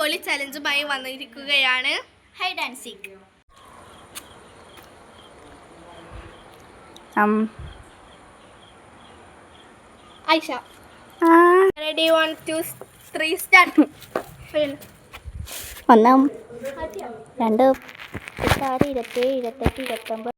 അടിപൊളി ചലഞ്ചുമായി വന്നിരിക്കുകയാണ് hide and seek. Aisha ready 1 2 3 start. 1 2 26 27 28 29.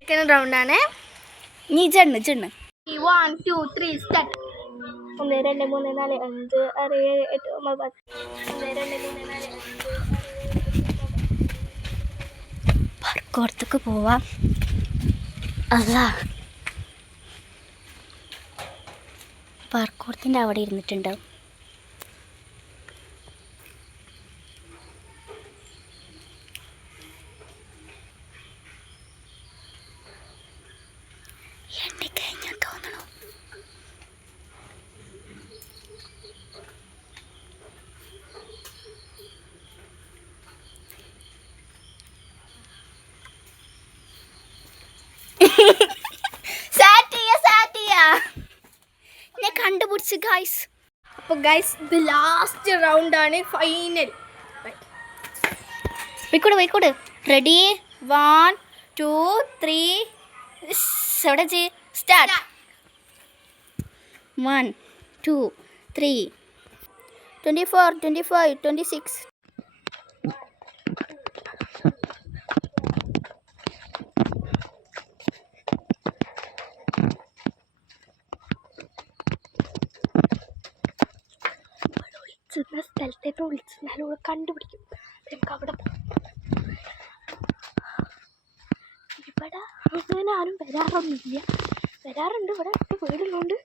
Second round ആണ്. നീ ചെണ്ണ് 1 2 3 സ്റ്റാർട്ട്. 1 2 3 4 5 6 7 8 9 10. 1 2 3 4 5 പാർക്കോടത്തേക്ക് പോവാം. അതാ പാർക്കോടത്തിൻ്റെ അവിടെ ഇരുന്നിട്ടുണ്ടാവും. എണ്ണിക്കഴിഞ്ഞാൽ തോന്നണു. ഞാൻ കണ്ടുപിടിച്ചു ഗൈസ്. അപ്പോൾ ഗൈസ് ഇത് ലാസ്റ്റ് റൗണ്ട് ആണ്, ഫൈനൽ. പോയിക്കോട്. റെഡി 1 2 3 എവിടെ സ്റ്റാർട്ട്. 1 2 3 24 25 26. സ്ഥലത്തേക്ക് വിളിച്ചാലും കണ്ടുപിടിക്കും. നമുക്ക് അവിടെ പോകും. ഇവിടെ അങ്ങനെ ആരും വരാറൊന്നുമില്ല. വരാറുണ്ട്, ഇവിടെ വീടുള്ളതുകൊണ്ട്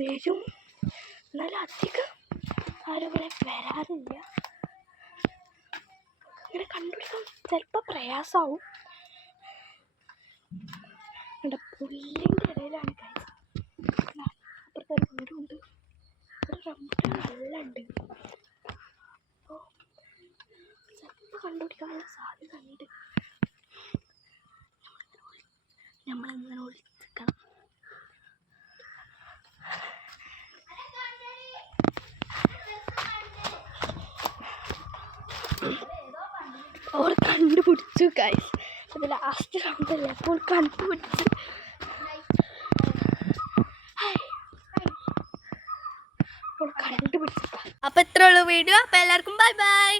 വരും. എന്നാലും അധികം ആരും ഇവിടെ വരാറില്ല. ഇങ്ങനെ കണ്ടുപിടിക്കാൻ ചിലപ്പോൾ പ്രയാസമാവും. ഇവിടെ പുല്ലിൻ്റെ ഇടയിലാണ് കാര്യം. അപ്പുറത്തെ ഒരു വീടുണ്ട്. ഇവിടെ റംബൂട്ടാൻ നല്ല ഉണ്ട്. അപ്പോൾ ചിലപ്പോൾ കണ്ടുപിടിക്കാനുള്ള സാധ്യത ഉണ്ട്. നമ്മളിങ്ങനെ ഒളിച്ചിരിക്കണം. അപ്പോൾ കണ്ടുപിടിച്ചു ഗൈസ്. അത് ലാസ്റ്റ് റൗണ്ടല്ലേ, അപ്പോൾ കണ്ടുപിടിച്ചു. അപ്പോൾ ഇത്രേ ഉള്ളൂ വീഡിയോ. അപ്പോൾ എല്ലാവർക്കും ബൈ ബൈ.